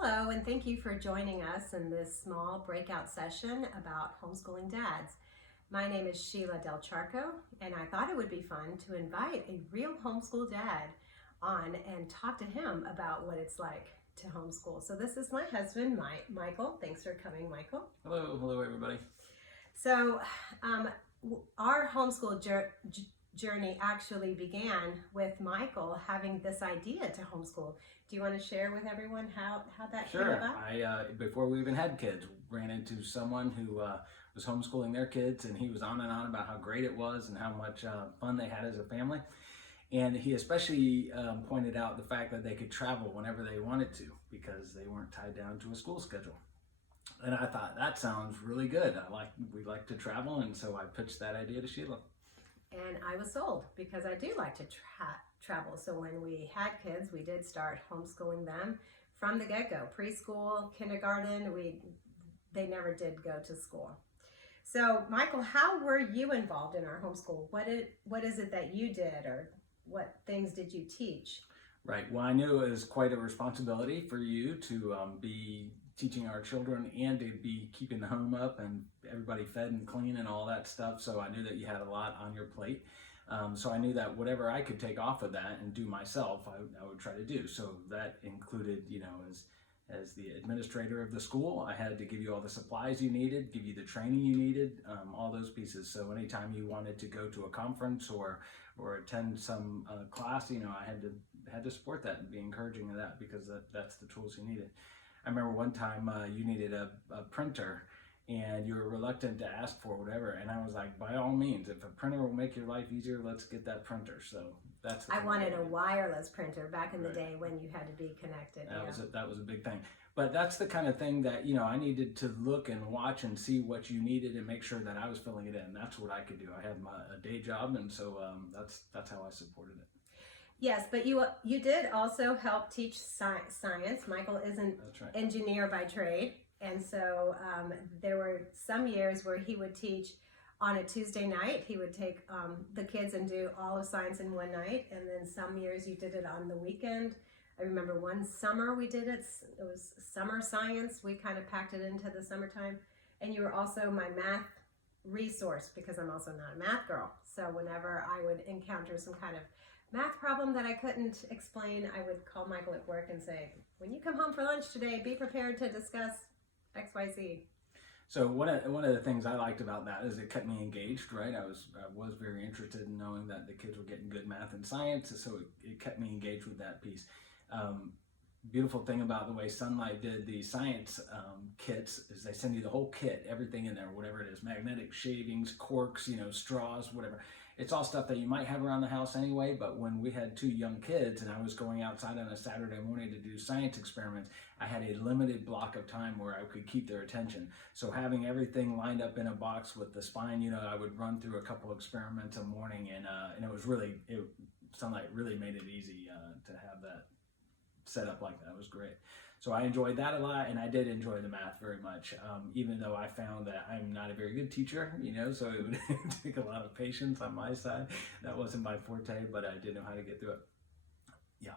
Hello, and thank you for joining us in this small breakout session about homeschooling dads. My name is Sheila Del Charco, and I thought it would be fun to invite a real homeschool dad on and talk to him about what it's like to homeschool. So this is my husband, Michael. Thanks for coming, Michael. Hello everybody. So our homeschool journey actually began with Michael having this idea to homeschool. Do you want to share with everyone how that came about? I before we even had kids, ran into someone who was homeschooling their kids, and he was on and on about how great it was and how much fun they had as a family. And he especially pointed out the fact that they could travel whenever they wanted to because they weren't tied down to a school schedule. And I thought, that sounds really good. We like to travel, and so I pitched that idea to Sheila. And I was sold because I do like to travel. So when we had kids, we did start homeschooling them from the get-go. Preschool, kindergarten, they never did go to school. So Michael, how were you involved in our homeschool? What is it that you did, or what things did you teach? Right. Well, I knew it was quite a responsibility for you to be teaching our children and to be keeping the home up and everybody fed and clean and all that stuff. So I knew that you had a lot on your plate. So I knew that whatever I could take off of that and do myself, I would try to do. So that included, as the administrator of the school, I had to give you all the supplies you needed, give you the training you needed, all those pieces. So anytime you wanted to go to a conference or attend some class, I had to support that and be encouraging of that because that's the tools you needed. I remember one time you needed a printer and you were reluctant to ask for whatever, and I was like, by all means, if a printer will make your life easier, let's get that printer. So that's the I wanted a wireless printer back in the day when you had to be connected. That was a big thing. But that's the kind of thing that, I needed to look and watch and see what you needed and make sure that I was filling it in. That's what I could do. I had a day job, and so that's how I supported it. Yes, but you did also help teach science. Michael is an engineer by trade, and so there were some years where he would teach on a Tuesday night. He would take the kids and do all of science in one night, and then some years you did it on the weekend. I remember one summer we did it. It was summer science. We kind of packed it into the summertime, and you were also my math resource because I'm also not a math girl. So whenever I would encounter some kind of math problem that I couldn't explain, I would call Michael at work and say, when you come home for lunch today, be prepared to discuss XYZ. So one of the things I liked about that is it kept me engaged, right? I was very interested in knowing that the kids were getting good math and science, so it kept me engaged with that piece. Beautiful thing about the way Sonlight did the science kits is they send you the whole kit, everything in there, whatever it is, magnetic shavings, corks, straws, whatever. It's all stuff that you might have around the house anyway, but when we had 2 young kids and I was going outside on a Saturday morning to do science experiments, I had a limited block of time where I could keep their attention. So having everything lined up in a box with the spine, I would run through a couple experiments a morning, and it was Sonlight really made it easy to have that set up like that. It was great. So I enjoyed that a lot, and I did enjoy the math very much, even though I found that I'm not a very good teacher, so it would take a lot of patience on my side. That wasn't my forte, but I did know how to get through it. Yeah.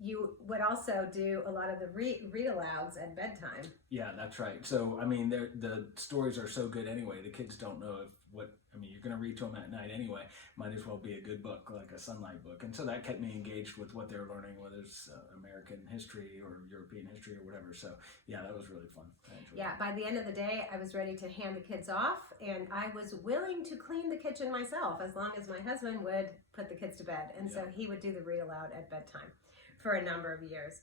You would also do a lot of the read alouds at bedtime. Yeah, that's right. So, the stories are so good anyway. The kids don't know you're going to read to them at night anyway. Might as well be a good book, like a Sonlight book. And so that kept me engaged with what they're learning, whether it's American history or European history or whatever. So, yeah, that was really fun. By the end of the day, I was ready to hand the kids off, and I was willing to clean the kitchen myself as long as my husband would put the kids to bed. And so he would do the read aloud at bedtime for a number of years.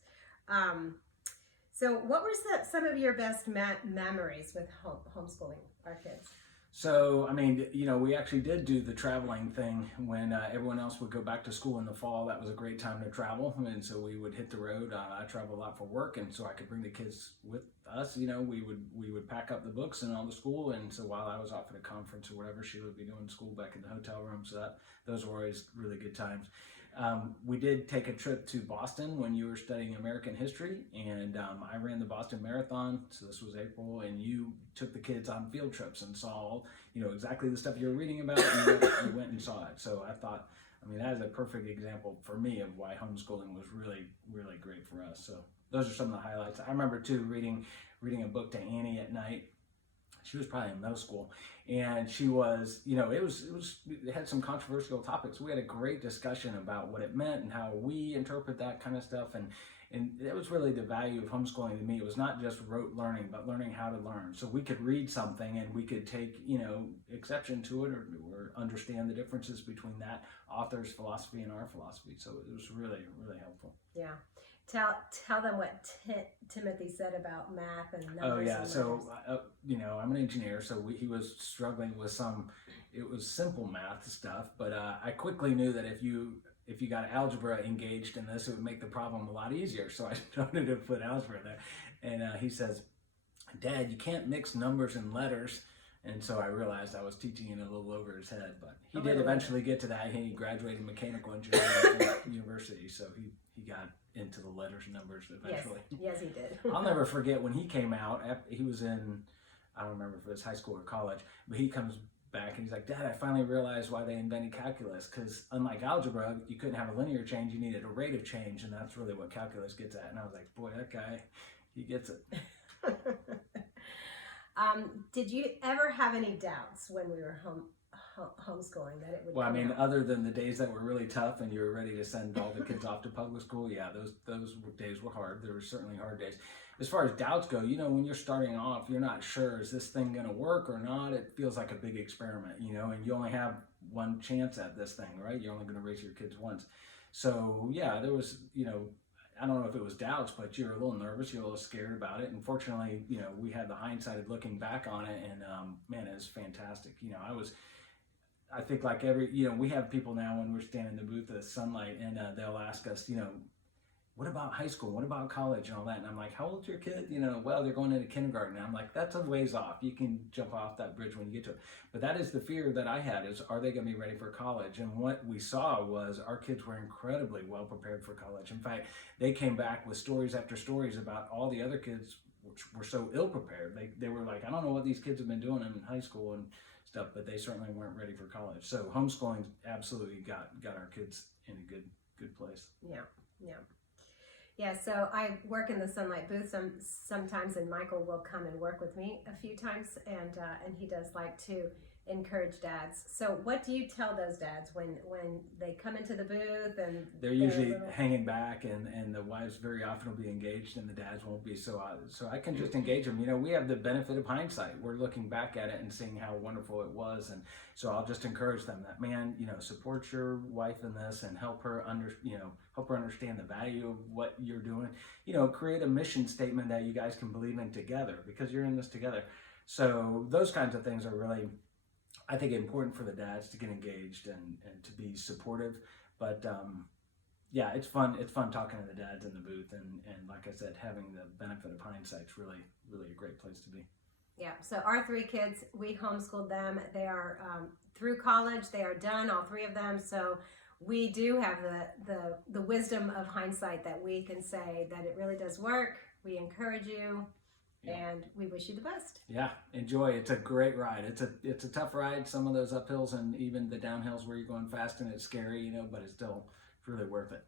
So what were some of your best memories with homeschooling our kids? So, we actually did do the traveling thing when everyone else would go back to school in the fall. That was a great time to travel. And so we would hit the road. I traveled a lot for work, and so I could bring the kids with us. We would pack up the books and all the school. And so while I was off at a conference or whatever, Sheila would be doing school back in the hotel room. So those were always really good times. We did take a trip to Boston when you were studying American history, and I ran the Boston Marathon, so this was April, and you took the kids on field trips and saw, exactly the stuff you were reading about, and you went and saw it. So I thought, that is a perfect example for me of why homeschooling was really, really great for us. So those are some of the highlights. I remember too reading a book to Annie at night. She was probably in middle school, and she was, it had some controversial topics. We had a great discussion about what it meant and how we interpret that kind of stuff, and that was really the value of homeschooling to me. It was not just rote learning, but learning how to learn. So we could read something and we could take, exception to it, or understand the differences between that author's philosophy and our philosophy. So it was really, really helpful. Yeah. Tell them what Timothy said about math and numbers. Oh yeah, and so I'm an engineer, so he was struggling with it was simple math stuff, but I quickly knew that if you got algebra engaged in this, it would make the problem a lot easier. So I started to put algebra there, and he says, "Dad, you can't mix numbers and letters." And so I realized I was teaching it a little over his head, but he did eventually get to that. He graduated mechanical engineering from university, so he got into the letters and numbers eventually. Yes, he did. I'll never forget when he came out. He was in, I don't remember if it was high school or college, but he comes back and he's like, "Dad, I finally realized why they invented calculus, because unlike algebra, you couldn't have a linear change, you needed a rate of change, and that's really what calculus gets at." And I was like, boy, that guy, he gets it. Did you ever have any doubts when we were homeschooling that it would? Well, I mean, other than the days that were really tough and you were ready to send all the kids off to public school, yeah, those days were hard. There were certainly hard days. As far as doubts go, when you're starting off, you're not sure, is this thing going to work or not? It feels like a big experiment, and you only have one chance at this thing, right? You're only going to raise your kids once. So yeah, there was, I don't know if it was doubts, but you're a little nervous, you're a little scared about it. And fortunately, we had the hindsight of looking back on it, and man, it was fantastic. I think like we have people now when we're standing in the booth at Sonlight, and they'll ask us, what about high school? What about college and all that? And I'm like, how old's your kid? Well, they're going into kindergarten. And I'm like, that's a ways off. You can jump off that bridge when you get to it. But that is the fear that I had, is, are they going to be ready for college? And what we saw was our kids were incredibly well prepared for college. In fact, they came back with stories after stories about all the other kids which were so ill prepared. They were like, I don't know what these kids have been doing in high school and stuff, but they certainly weren't ready for college. So homeschooling absolutely got our kids in a good place. Yeah, so I work in the Sonlight booth sometimes, and Michael will come and work with me a few times, and he does like to encourage dads. So what do you tell those dads when they come into the booth and they're usually hanging back, and the wives very often will be engaged and the dads won't be? So I can just engage them. We have the benefit of hindsight. We're looking back at it and seeing how wonderful it was, and so I'll just encourage them that, man, support your wife in this and help her understand the value of what you're doing. Create a mission statement that you guys can believe in together, because you're in this together. So those kinds of things are really, I think, important for the dads to get engaged and to be supportive. But yeah, it's fun. It's fun talking to the dads in the booth, and like I said, having the benefit of hindsight is really, really a great place to be. Yeah. So our three kids, we homeschooled them. They are through college. They are done, all three of them. So we do have the wisdom of hindsight that we can say that it really does work. We encourage you. Yeah. And we wish you the best. Yeah, enjoy. It's a great ride. It's a tough ride. Some of those uphills and even the downhills where you're going fast and it's scary, but it's still really worth it.